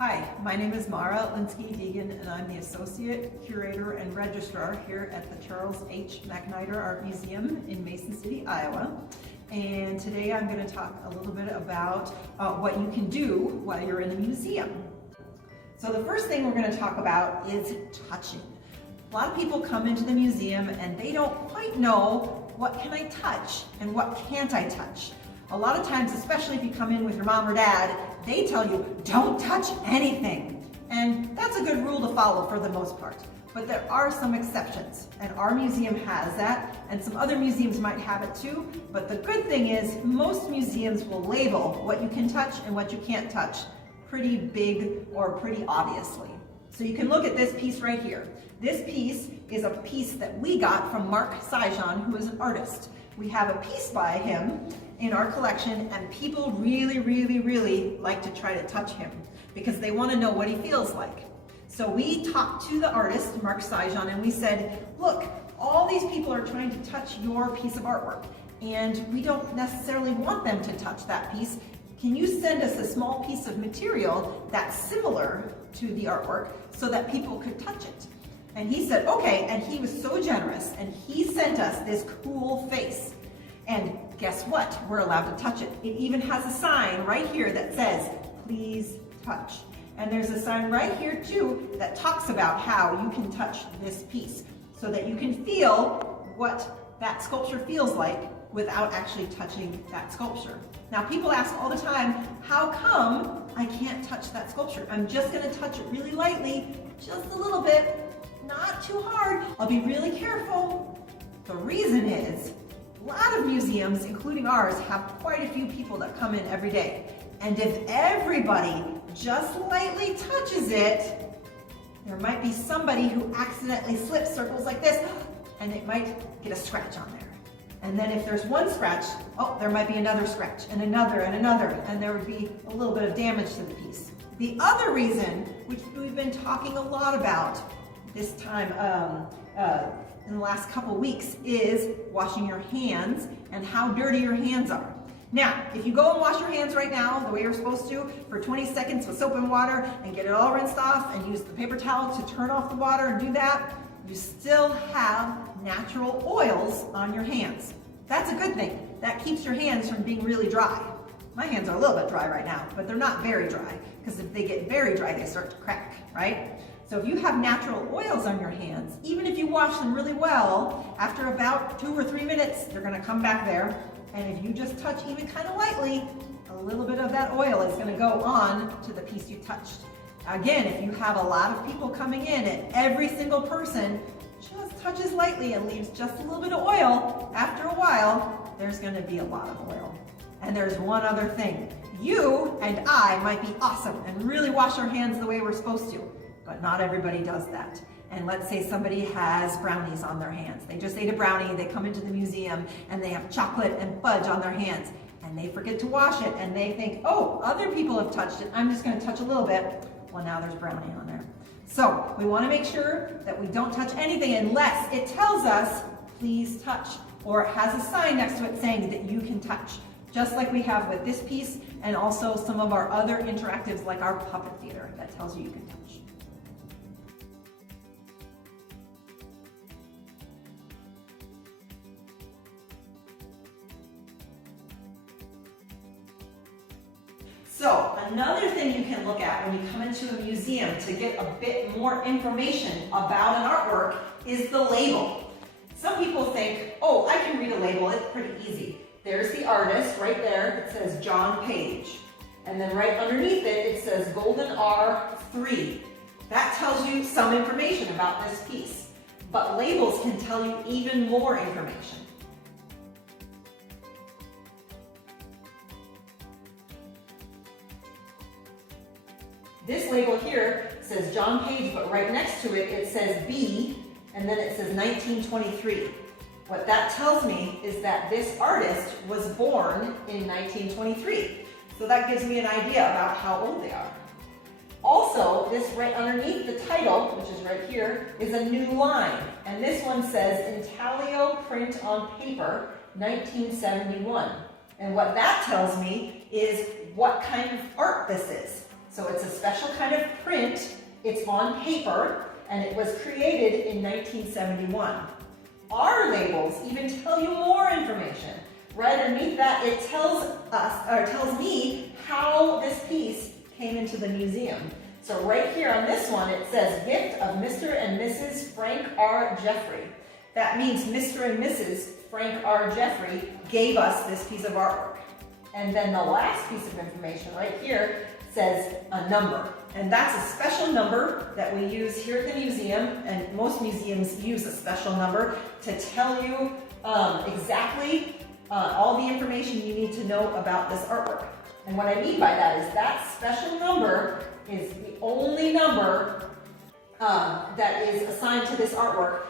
Hi, my name is Mara Linsky-Deegan, and I'm the Associate Curator and Registrar here at the Charles H. McNider Art Museum in Mason City, Iowa. And today I'm going to talk a little bit about what you can do while you're in a museum. So the first thing we're going to talk about is touching. A lot of people come into the museum and they don't quite know what can I touch and what can't I touch. A lot of times, especially if you come in with your mom or dad, they tell you, don't touch anything. And that's a good rule to follow for the most part. But there are some exceptions, and our museum has that, and some other museums might have it too. But the good thing is, most museums will label what you can touch and what you can't touch pretty big or pretty obviously. So you can look at this piece right here. This piece is a piece that we got from Mark Saijan, who is an artist. We have a piece by him in our collection, and people really like to try to touch him because they want to know what he feels like. So we talked to the artist, Mark Saijan, and we said, look, all these people are trying to touch your piece of artwork, and we don't necessarily want them to touch that piece. Can you send us a small piece of material that's similar to the artwork so that people could touch it? And he said, okay, and he was so generous, and he sent us this cool face. And guess what? We're allowed to touch it. It even has a sign right here that says, please touch. And there's a sign right here too that talks about how you can touch this piece so that you can feel what that sculpture feels like without actually touching that sculpture. Now people ask all the time, how come I can't touch that sculpture? I'm just gonna touch it really lightly, just a little bit, not too hard. I'll be really careful. The reason is, a lot of museums, including ours, have quite a few people that come in every day. And if everybody just lightly touches it, there might be somebody who accidentally slips circles like this, and it might get a scratch on there. And then if there's one scratch, oh, there might be another scratch, and another, and there would be a little bit of damage to the piece. The other reason, which we've been talking a lot about this time in the last couple weeks, is washing your hands and how dirty your hands are. Now, if you go and wash your hands right now, the way you're supposed to, for 20 seconds with soap and water, and get it all rinsed off, and use the paper towel to turn off the water and do that, you still have natural oils on your hands. That's a good thing. That keeps your hands from being really dry. My hands are a little bit dry right now, but they're not very dry, because if they get very dry, they start to crack, right? So if you have natural oils on your hands, even if you wash them really well, after about 2 or 3 minutes, they're gonna come back there. And if you just touch even kind of lightly, a little bit of that oil is gonna go on to the piece you touched. Again, if you have a lot of people coming in and every single person just touches lightly and leaves just a little bit of oil, after a while, there's gonna be a lot of oil. And there's one other thing. You and I might be awesome and really wash our hands the way we're supposed to, but not everybody does that. And let's say somebody has brownies on their hands. They just ate a brownie, they come into the museum, and they have chocolate and fudge on their hands, and they forget to wash it, and they think, oh, other people have touched it, I'm just gonna touch a little bit. Well, now there's brownie on there. So we wanna make sure that we don't touch anything unless it tells us, please touch, or it has a sign next to it saying that you can touch, just like we have with this piece, and also some of our other interactives like our puppet theater that tells you can touch. So another thing you can look at when you come into a museum to get a bit more information about an artwork is the label. Some people think, oh, I can read a label, it's pretty easy. There's the artist right there, it says John Page. And then right underneath it, it says Golden R3. That tells you some information about this piece. But labels can tell you even more information. This label here says John Page, but right next to it, it says B, and then it says 1923. What that tells me is that this artist was born in 1923. So that gives me an idea about how old they are. Also, this right underneath the title, which is right here, is a new line. And this one says Intaglio Print on Paper, 1971. And what that tells me is what kind of art this is. So it's a special kind of print. It's on paper, and it was created in 1971. Our labels even tell you more information. Right underneath that, it tells us, or tells me, how this piece came into the museum. So right here on this one, it says, gift of Mr. and Mrs. Frank R. Jeffrey. That means Mr. and Mrs. Frank R. Jeffrey gave us this piece of artwork. And then the last piece of information right here says a number. And that's a special number that we use here at the museum, and most museums use a special number to tell you exactly all the information you need to know about this artwork. And what I mean by that is that special number is the only number that is assigned to this artwork.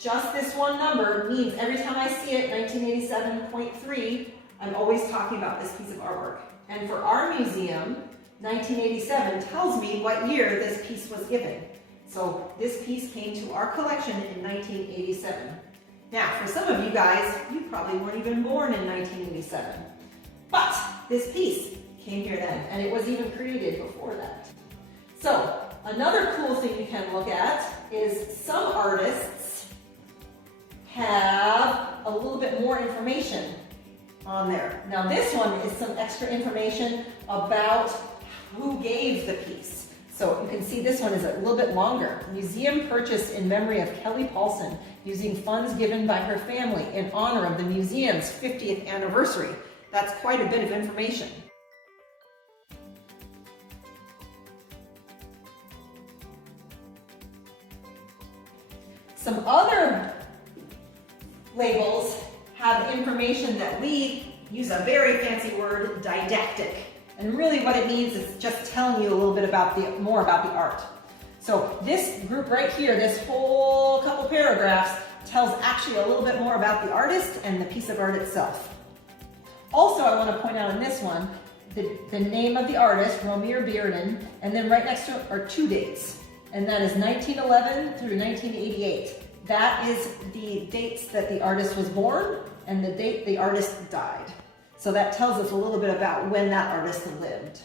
Just this one number means every time I see it, 1987.3, I'm always talking about this piece of artwork. And for our museum, 1987 tells me what year this piece was given. So this piece came to our collection in 1987. Now, for some of you guys, you probably weren't even born in 1987. But this piece came here then, and it was even created before that. So another cool thing you can look at is some artists have a little bit more information on there. Now this one is some extra information about who gave the piece. So you can see this one is a little bit longer. Museum purchased in memory of Kelly Paulson using funds given by her family in honor of the museum's 50th anniversary. That's quite a bit of information. Some other labels have information that we use a very fancy word, didactic. And really what it means is just telling you a little bit about more about the art. So this group right here, this whole couple paragraphs, tells actually a little bit more about the artist and the piece of art itself. Also, I want to point out in this one, the name of the artist, Romeo Bearden, and then right next to it are two dates. And that is 1911 through 1988. That is the dates that the artist was born and the date the artist died. So that tells us a little bit about when that artist lived.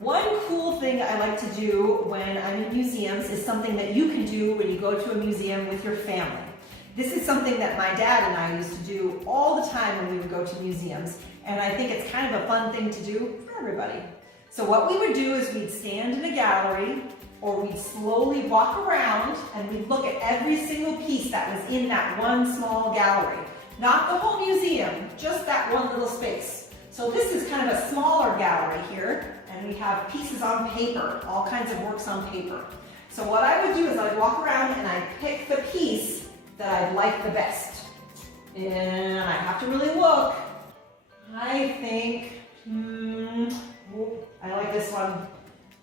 One cool thing I like to do when I'm in museums is something that you can do when you go to a museum with your family. This is something that my dad and I used to do all the time when we would go to museums, and I think it's kind of a fun thing to do for everybody. So what we would do is we'd stand in a gallery, or we'd slowly walk around and we'd look at every single piece that was in that one small gallery. Not the whole museum, just that one little space. So this is kind of a smaller gallery here, and we have pieces on paper, all kinds of works on paper. So what I would do is I'd walk around and I'd pick the piece that I like the best. And I have to really look. I think, I like this one.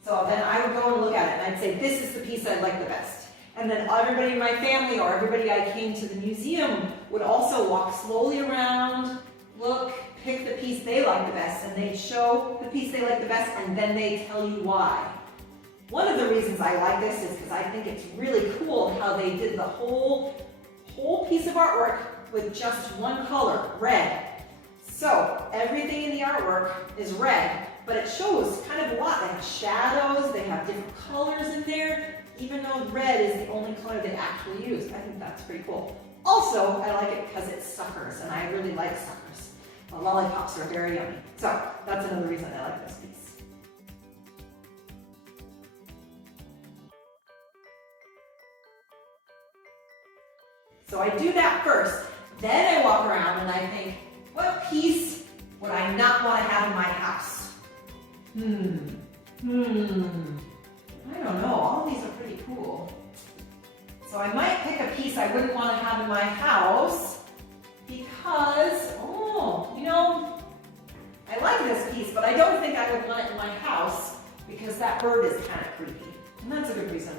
So then I would go and look at it and I'd say, this is the piece I like the best. And then everybody in my family or everybody I came to the museum would also walk slowly around, look, pick the piece they like the best, and they'd show the piece they like the best, and then they tell you why. One of the reasons I like this is because I think it's really cool how they did the whole piece of artwork with just one color, red. So everything in the artwork is red, but it shows kind of a lot. They have shadows, they have different colors in there, even though red is the only color they actually use. I think that's pretty cool. Also, I like it because it's suckers, and I really like suckers. The lollipops are very yummy. So that's another reason I like this piece. So I do that first, then I walk around and I think, what piece would I not want to have in my house? I don't know, all these are pretty cool. So I might pick a piece I wouldn't want to have in my house because, I like this piece, but I don't think I would want it in my house because that bird is kind of creepy. And that's a good reason.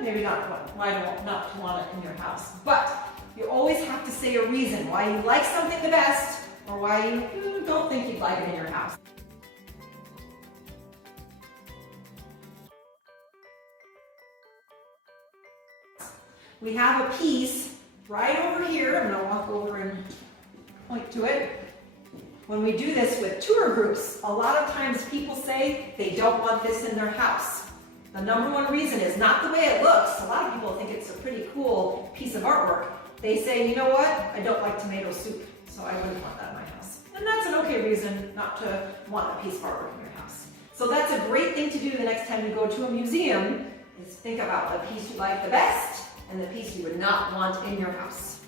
Maybe not why not to want it in your house. But you always have to say a reason why you like something the best or why you don't think you'd like it in your house. we have a piece right over here. I'm gonna walk over and point to it. When we do this with tour groups, a lot of times people say they don't want this in their house. The number one reason is not the way it looks. A lot of people think it's a pretty cool piece of artwork. They say, you know what, I don't like tomato soup, so I wouldn't want that in my house. And that's an okay reason not to want a piece of artwork in your house. So that's a great thing to do the next time you go to a museum, is think about the piece you like the best and the piece you would not want in your house.